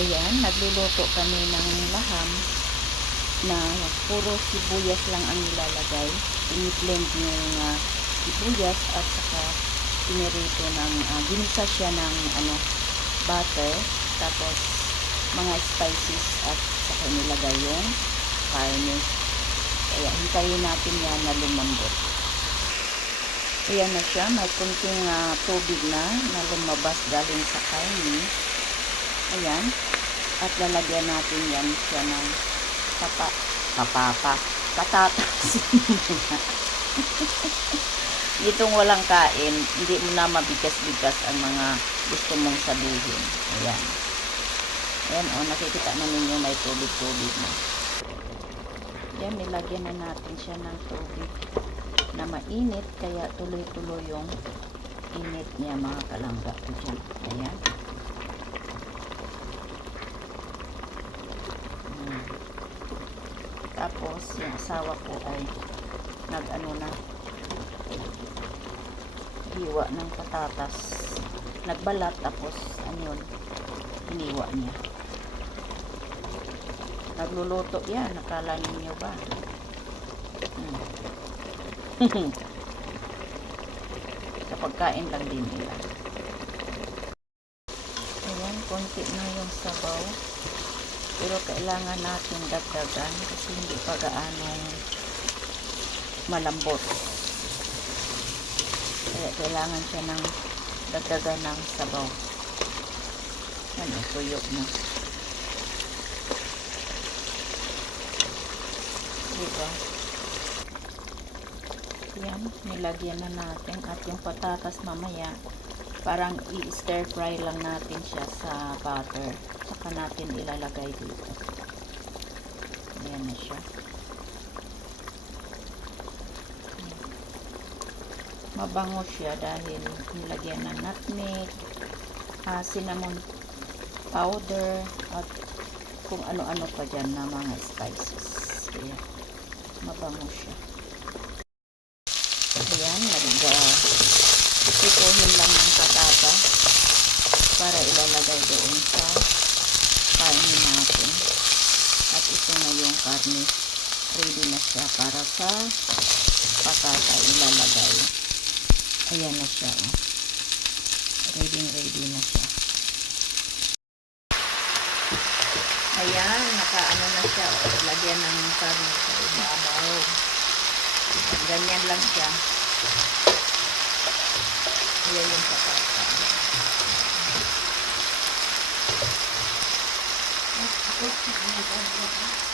Ayan, nagluluto kami ng laham na puro sibuyas lang ang nilalagay. Ini-blend yung sibuyas at saka pinirito ng ginisa siya ng butter, tapos mga spices at saka nilagay yung karne. Kaya hintayin natin yan na lumambot. Ayan na siya, may kunting tubig na lumabas galing sa karne. Ayan, at lalagyan natin yan siya ng patatas. Itong walang kain, hindi mo na mabigas-bigas ang mga gusto mong sabihin. Ayan. Ayan, nakikita na ninyo may tubig-tubig na. Ayan, nilagyan na natin siya ng tubig na mainit, kaya tuloy-tuloy yung init niya, mga kalangga ko dyan. Ayan. Tapos, yung asawa ko ay hiwa ng patatas. Nagbalat, tapos, hiniwa niya. Nagluluto yan, nakala ninyo ba? Kapag kain lang din nila. Ayan, konti na yung sabaw. Pero kailangan natin dagdagan kasi hindi pa gaanong malambot. Kaya kailangan siya ng dagdagan ng sabaw. Yan, tuyo na. Diba? Yan, nilagyan na natin. At yung patatas mamaya, parang i-stir fry lang natin siya sa butter. Saka natin ilalagay dito. Ayan na siya. Mabango siya dahil nilagyan ng nutmeg, cinnamon powder, at kung ano-ano pa dyan na mga spices. Kaya mabango siya. Ayan, ipituhin lang ng patata para ilalagay doon sa karne natin. At ito na yung karne. Ready na siya para sa patata ilalagay. Ayan na siya. Ready na siya. Ayan, nakaano na siya. Lagyan ng karne sa ibabaw. Ganyan lang siya. Ayan yung patata. Oh my God.